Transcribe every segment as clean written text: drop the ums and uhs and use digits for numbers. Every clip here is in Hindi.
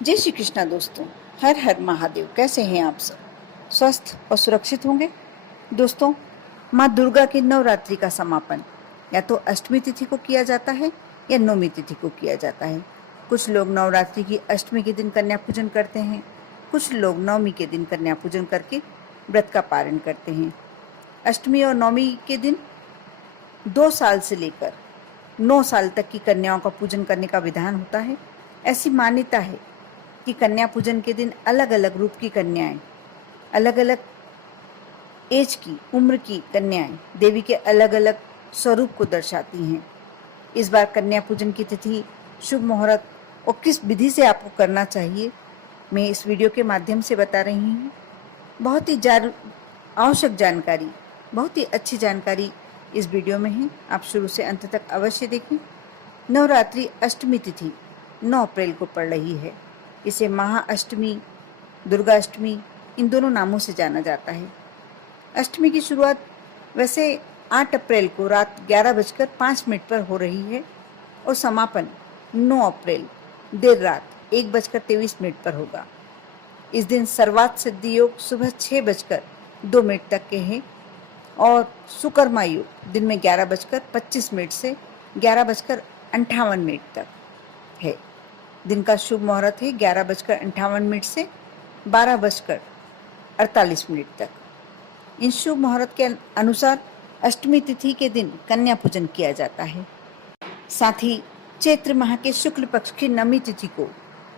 जय श्री कृष्णा दोस्तों। हर हर महादेव। कैसे हैं आप सब? स्वस्थ और सुरक्षित होंगे। दोस्तों, माँ दुर्गा के नवरात्रि का समापन या तो अष्टमी तिथि को किया जाता है या नौमी तिथि को किया जाता है। कुछ लोग नवरात्रि की अष्टमी के दिन कन्या पूजन करते हैं, कुछ लोग नौमी के दिन कन्या पूजन करके व्रत का पारण करते हैं। अष्टमी और नौमी के दिन 2 साल से लेकर 9 साल तक की कन्याओं का पूजन करने का विधान होता है। ऐसी मान्यता है कि कन्या पूजन के दिन अलग अलग रूप की कन्याएं, अलग अलग एज की उम्र की कन्याएं देवी के अलग अलग स्वरूप को दर्शाती हैं। इस बार कन्या पूजन की तिथि, शुभ मुहूर्त और किस विधि से आपको करना चाहिए, मैं इस वीडियो के माध्यम से बता रही हूँ। बहुत ही आवश्यक जानकारी, बहुत ही अच्छी जानकारी इस वीडियो में है। आप शुरू से अंत तक अवश्य देखें। नवरात्रि अष्टमी तिथि 9 अप्रैल को पड़ रही है। इसे महाअष्टमी, दुर्गा अष्टमी, इन दोनों नामों से जाना जाता है। अष्टमी की शुरुआत वैसे 8 अप्रैल को रात 11:05 पर हो रही है और समापन 9 अप्रैल देर रात 1:23 पर होगा। इस दिन सर्वात सिद्धि योग सुबह 6:02 तक के हैं और सुकर्मा योग दिन में 11:25 से 11:58 तक है। दिन का शुभ मुहूर्त है 11:58 से 12:48 तक। इन शुभ मुहूर्त के अनुसार अष्टमी तिथि के दिन कन्या पूजन किया जाता है। साथ ही चैत्र माह के शुक्ल पक्ष की नवमी तिथि को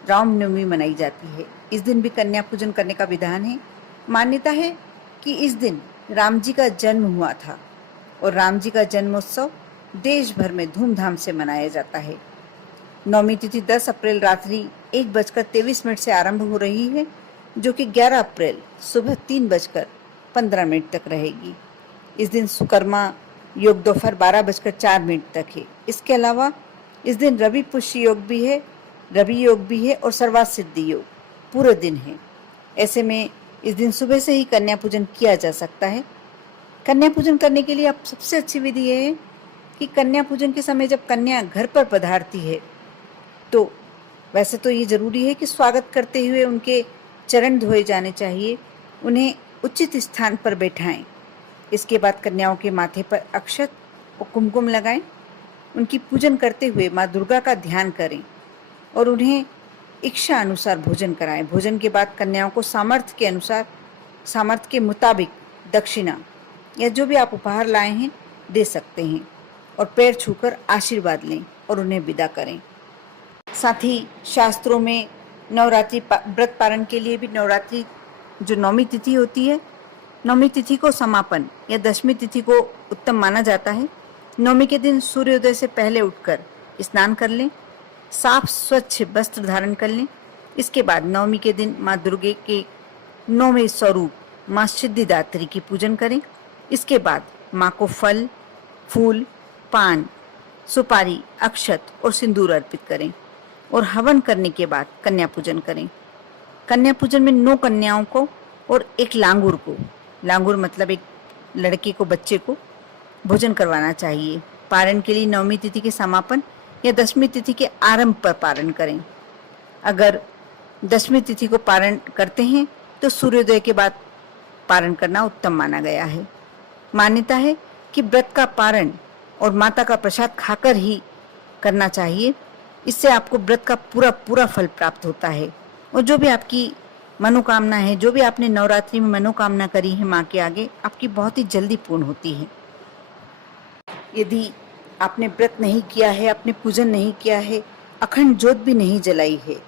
रामनवमी मनाई जाती है। इस दिन भी कन्या पूजन करने का विधान है। मान्यता है कि इस दिन राम जी का जन्म हुआ था और राम जी का जन्मोत्सव देश भर में धूमधाम से मनाया जाता है। नौमी तिथि 10 अप्रैल रात्रि 1:23 से आरंभ हो रही है, जो कि 11 अप्रैल सुबह 3:15 तक रहेगी। इस दिन सुकर्मा योग दोपहर 12:04 तक है। इसके अलावा इस दिन रवि पुष्य योग भी है, रवि योग भी है और सर्वात सिद्धि योग पूरे दिन है। ऐसे में इस दिन सुबह से ही कन्या पूजन किया जा सकता है। कन्या पूजन करने के लिए आप सबसे अच्छी विधि यह है कि कन्या पूजन के समय जब कन्या घर पर पधारती है तो वैसे तो ये जरूरी है कि स्वागत करते हुए उनके चरण धोए जाने चाहिए, उन्हें उचित स्थान पर बैठाएं। इसके बाद कन्याओं के माथे पर अक्षत और कुमकुम लगाएं। उनकी पूजन करते हुए माँ दुर्गा का ध्यान करें और उन्हें इच्छा अनुसार भोजन कराएं। भोजन के बाद कन्याओं को सामर्थ्य के अनुसार, सामर्थ्य के मुताबिक दक्षिणा या जो भी आप उपहार लाए हैं दे सकते हैं और पैर छूकर आशीर्वाद लें और उन्हें विदा करें। साथ ही शास्त्रों में नवरात्रि व्रत पारण के लिए भी नवरात्रि जो नौमी तिथि होती है, नौमी तिथि को समापन या दशमी तिथि को उत्तम माना जाता है। नौमी के दिन सूर्योदय से पहले उठकर स्नान कर लें, साफ स्वच्छ वस्त्र धारण कर लें। इसके बाद नवमी के दिन माँ दुर्गे के 9वें स्वरूप माँ सिद्धिदात्री की पूजन करें। इसके बाद माँ को फल, फूल, पान, सुपारी, अक्षत और सिंदूर अर्पित करें और हवन करने के बाद कन्या पूजन करें। कन्या पूजन में 9 कन्याओं को और एक लांगुर को, लांगुर मतलब एक लड़के को, बच्चे को भोजन करवाना चाहिए। पारण के लिए नवमी तिथि के समापन या दशमी तिथि के आरंभ पर पारण करें। अगर दशमी तिथि को पारण करते हैं तो सूर्योदय के बाद पारण करना उत्तम माना गया है। मान्यता है कि व्रत का पारण और माता का प्रसाद खाकर ही करना चाहिए। इससे आपको व्रत का पूरा पूरा फल प्राप्त होता है और जो भी आपकी मनोकामना है, जो भी आपने नवरात्रि में मनोकामना करी है माँ के आगे, आपकी बहुत ही जल्दी पूर्ण होती है। यदि आपने व्रत नहीं किया है, आपने पूजन नहीं किया है, अखंड ज्योत भी नहीं जलाई है,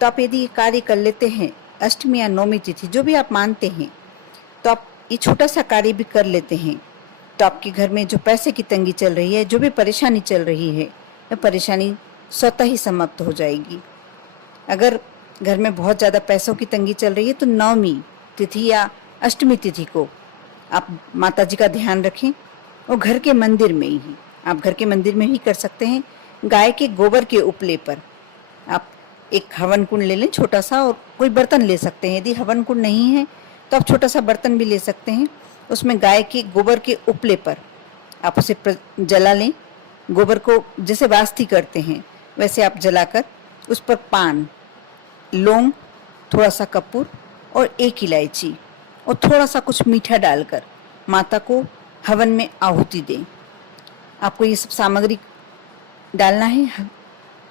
तो आप यदि ये कार्य कर लेते हैं अष्टमी या नौमी तिथि जो भी आप मानते हैं, तो आप ये छोटा सा कार्य भी कर लेते हैं तो आपके घर में जो पैसे की तंगी चल रही है, जो भी परेशानी चल रही है, वह परेशानी स्वतः ही समाप्त हो जाएगी। अगर घर में बहुत ज़्यादा पैसों की तंगी चल रही है तो नवमी तिथि या अष्टमी तिथि को आप माता जी का ध्यान रखें और घर के मंदिर में ही, आप घर के मंदिर में ही कर सकते हैं। गाय के गोबर के उपले पर आप एक हवन कुंड ले लें छोटा सा, और कोई बर्तन ले सकते हैं। यदि हवन कुंड नहीं है तो आप छोटा सा बर्तन भी ले सकते हैं। उसमें गाय के गोबर के उपले पर आप उसे जला लें। गोबर को जैसे वास्ती करते हैं वैसे आप जलाकर उस पर पान लौंग, थोड़ा सा कपूर और 1 इलायची और थोड़ा सा कुछ मीठा डालकर माता को हवन में आहुति दें। आपको ये सब सामग्री डालना है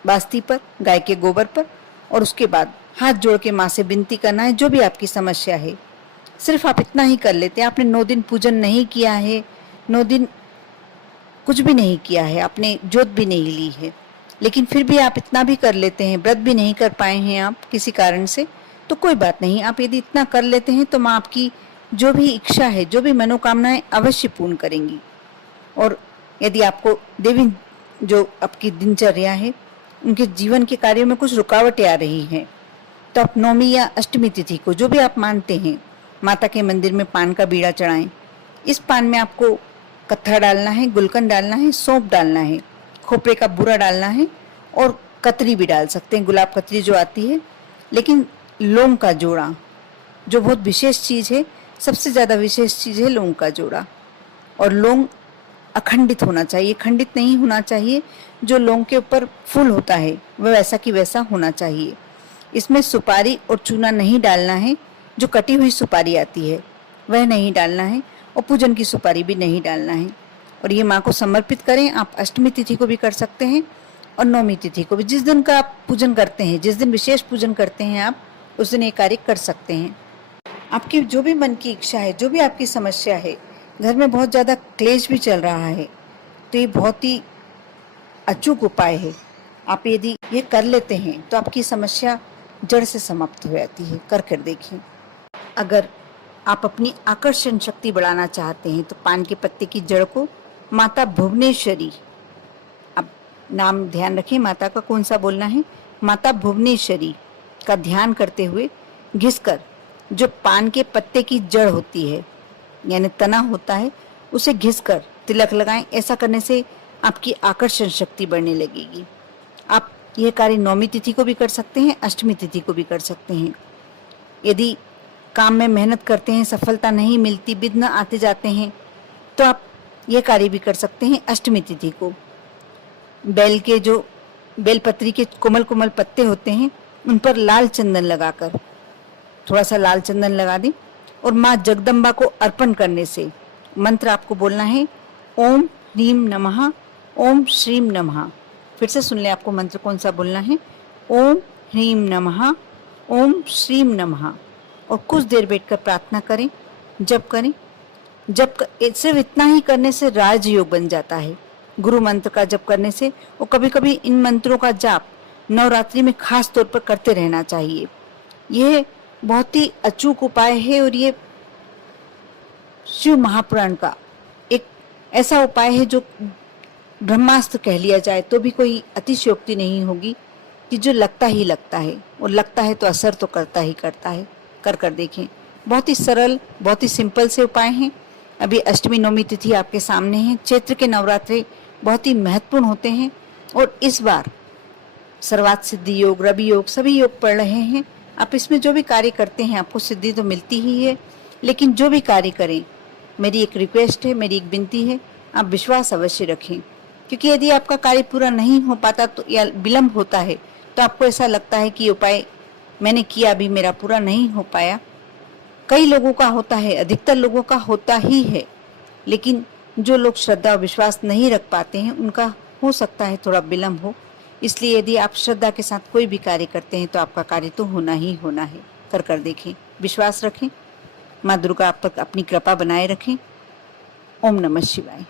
बास्ती पर, गाय के गोबर पर, और उसके बाद हाथ जोड़ के माँ से विनती करना है जो भी आपकी समस्या है। सिर्फ आप इतना ही कर लेते हैं। आपने 9 दिन पूजन नहीं किया है, 9 दिन कुछ भी नहीं किया है, आपने जोत भी नहीं ली है, लेकिन फिर भी आप इतना भी कर लेते हैं, व्रत भी नहीं कर पाए हैं आप किसी कारण से, तो कोई बात नहीं। आप यदि इतना कर लेते हैं तो माँ आपकी जो भी इच्छा है, जो भी मनोकामनाएं अवश्य पूर्ण करेंगी। और यदि आपको देवी जो आपकी दिनचर्या है, उनके जीवन के कार्यों में कुछ रुकावटें आ रही हैं, तो आप नौमी या अष्टमी तिथि को, जो भी आप मानते हैं, माता के मंदिर में पान का बीड़ा चढ़ाएं। इस पान में आपको कत्था डालना है, गुलकंद डालना है, सौंफ डालना है, खोपरे का बूरा डालना है और कतरी भी डाल सकते हैं, गुलाब कतरी जो आती है। लेकिन लौंग का जोड़ा जो बहुत विशेष चीज़ है, सबसे ज़्यादा विशेष चीज़ है लौंग का जोड़ा। और लौंग अखंडित होना चाहिए, खंडित नहीं होना चाहिए। जो लौंग के ऊपर फूल होता है वह वैसा की वैसा होना चाहिए। इसमें सुपारी और चूना नहीं डालना है, जो कटी हुई सुपारी आती है वह नहीं डालना है, और पूजन की सुपारी भी नहीं डालना है। और ये माँ को समर्पित करें। आप अष्टमी तिथि को भी कर सकते हैं और नौमी तिथि को भी। जिस दिन का आप पूजन करते हैं, जिस दिन विशेष पूजन करते हैं आप, उस दिन ये कार्य कर सकते हैं। आपकी जो भी मन की इच्छा है, जो भी आपकी समस्या है, घर में बहुत ज़्यादा क्लेश भी चल रहा है, तो ये बहुत ही अचूक उपाय है। आप यदि ये कर लेते हैं तो आपकी समस्या जड़ से समाप्त हो जाती है। कर देखिए। अगर आप अपनी आकर्षण शक्ति बढ़ाना चाहते हैं तो पान के पत्ते की जड़ को माता भुवनेश्वरी, अब नाम ध्यान रखें माता का कौन सा बोलना है, माता भुवनेश्वरी का ध्यान करते हुए घिसकर, जो पान के पत्ते की जड़ होती है यानी तना होता है, उसे घिसकर तिलक लगाएं। ऐसा करने से आपकी आकर्षण शक्ति बढ़ने लगेगी। आप यह कार्य नौमी तिथि को भी कर सकते हैं, अष्टमी तिथि को भी कर सकते हैं। यदि काम में मेहनत करते हैं, सफलता नहीं मिलती, विघ्न आते जाते हैं, तो आप यह कार्य भी कर सकते हैं अष्टमी तिथि को। बेलपत्री के कोमल कोमल पत्ते होते हैं, उन पर लाल चंदन लगाकर, थोड़ा सा लाल चंदन लगा दें और माँ जगदम्बा को अर्पण करने से मंत्र आपको बोलना है, ओम ह्रीम नमः, ओम श्रीम नमः। फिर से सुन ले, आपको मंत्र कौन सा बोलना है, ओम ह्रीम नमः, ओम श्रीम नमः। और कुछ देर बैठकर प्रार्थना करें, जप करें। सिर्फ इतना ही करने से राजयोग बन जाता है। गुरु मंत्र का जप करने से, और कभी कभी इन मंत्रों का जाप नवरात्रि में खास तौर पर करते रहना चाहिए। यह बहुत ही अचूक उपाय है और ये शिव महापुराण का एक ऐसा उपाय है जो ब्रह्मास्त्र कह लिया जाए तो भी कोई अतिशयोक्ति नहीं होगी, कि जो लगता ही लगता है, और लगता है तो असर तो करता ही करता है। कर देखें। बहुत ही सरल, बहुत ही सिंपल से उपाय हैं। अभी अष्टमी नवमी तिथि आपके सामने है। चैत्र के नवरात्रि बहुत ही महत्वपूर्ण होते हैं और इस बार सर्वार्थ सिद्धि योग, रवि योग, सभी योग पढ़ रहे हैं। आप इसमें जो भी कार्य करते हैं आपको सिद्धि तो मिलती ही है, लेकिन जो भी कार्य करें, मेरी एक रिक्वेस्ट है, मेरी एक विनती है, आप विश्वास अवश्य रखें। क्योंकि यदि आपका कार्य पूरा नहीं हो पाता तो या विलम्ब होता है तो आपको ऐसा लगता है कि ये उपाय मैंने किया, अभी मेरा पूरा नहीं हो पाया। कई लोगों का होता है, अधिकतर लोगों का होता ही है, लेकिन जो लोग श्रद्धा और विश्वास नहीं रख पाते हैं उनका हो सकता है थोड़ा विलम्ब हो। इसलिए यदि आप श्रद्धा के साथ कोई भी कार्य करते हैं तो आपका कार्य तो होना ही होना है। कर देखें, विश्वास रखें। माँ दुर्गा आप तक अपनी कृपा बनाए रखें। ओम नमः शिवाय।